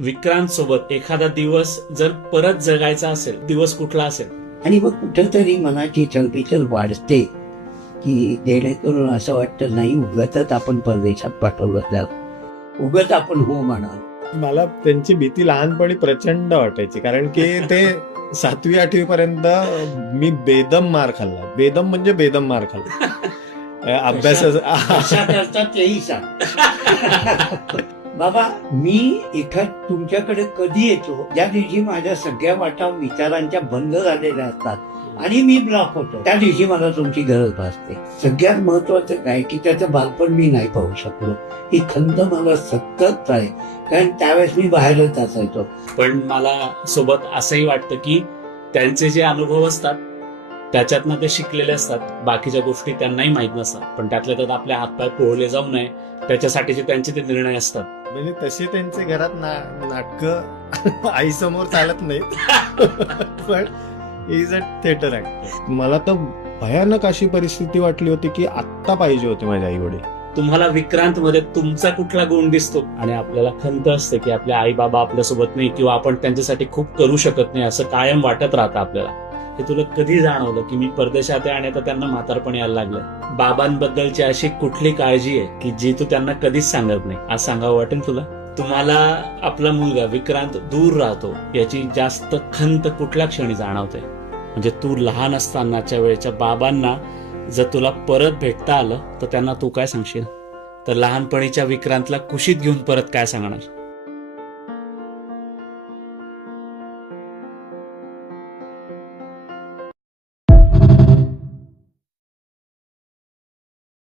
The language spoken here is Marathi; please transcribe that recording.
विक्रांत सोबत एखादा दिवस जर परत जगायचा असेल, दिवस कुठला असेल? आणि मग कुठंतरी मनाची चलबिचल वाढते की जेणेकरून असं वाटतं नाही उगतच आपण परदेशात पाठवलं त्यात उगत आपण हो म्हणा. मला त्यांची भीती लहानपणी प्रचंड वाटायची, कारण की ते 7वी 8वी पर्यंत मी बेदम मार खाल्ला. बेदम म्हणजे बेदम मार खाल्ला अभ्यासाचा तेही सांग. बाबा मी इथं तुमच्याकडे कधी येतो ज्या दिवशी माझ्या सगळ्या वाटा विचारांच्या बंद झालेल्या असतात आणि मी ब्लॉक होतो, त्या दिवशी मला तुमची गरज भासते. सगळ्यात महत्वाचं काय की त्याचं बालपण मी नाही पाहू शकलो, ही खंत मला सतत आहे, कारण त्यावेळेस मी बाहेरच असायचो. पण मला सोबत असंही वाटतं की त्यांचे जे अनुभव असतात त्याच्यातनं ते शिकलेले असतात, बाकीच्या गोष्टी त्यांनाही माहीत नसतात, पण त्यातल्या त्यात आपले हातपाय पोळले जाऊ नये त्याच्यासाठीचे त्यांचे ते निर्णय असतात. म्हणजे तसे त्यांचे घरात नाटक आई समोर चालत नाहीत, पण इज अ थिएटर ऍक्टर. मला तर भयानक अशी परिस्थिती वाटली होती की आत्ता पाहिजे होते माझे आई वडील. तुम्हाला विक्रांत मध्ये तुमचा कुठला गुण दिसतो? आणि आपल्याला खंत असते की आपले आई बाबा आपल्यासोबत नाही किंवा आपण त्यांच्यासाठी खूप करू शकत नाही, असं कायम वाटत राहतं आपल्याला. हे तुला कधी जाणवलं की मी परदेशात आहे आणि आता त्यांना म्हातारपण यायला लागलं? बाबांबद्दलची अशी कुठली काळजी आहे की जी तू त्यांना कधीच सांगत नाही, आज सांगावं वाटेल तुला? तुम्हाला आपला मुलगा विक्रांत दूर राहतो याची जास्त खंत कुठल्या क्षणी जाणवते? म्हणजे तू लहान असतानाच्या वेळेच्या बाबांना जर तुला परत भेटता आलं तर त्यांना तू काय सांगशील? तर लहानपणीच्या विक्रांतला कुशीत घेऊन परत काय सांगणार?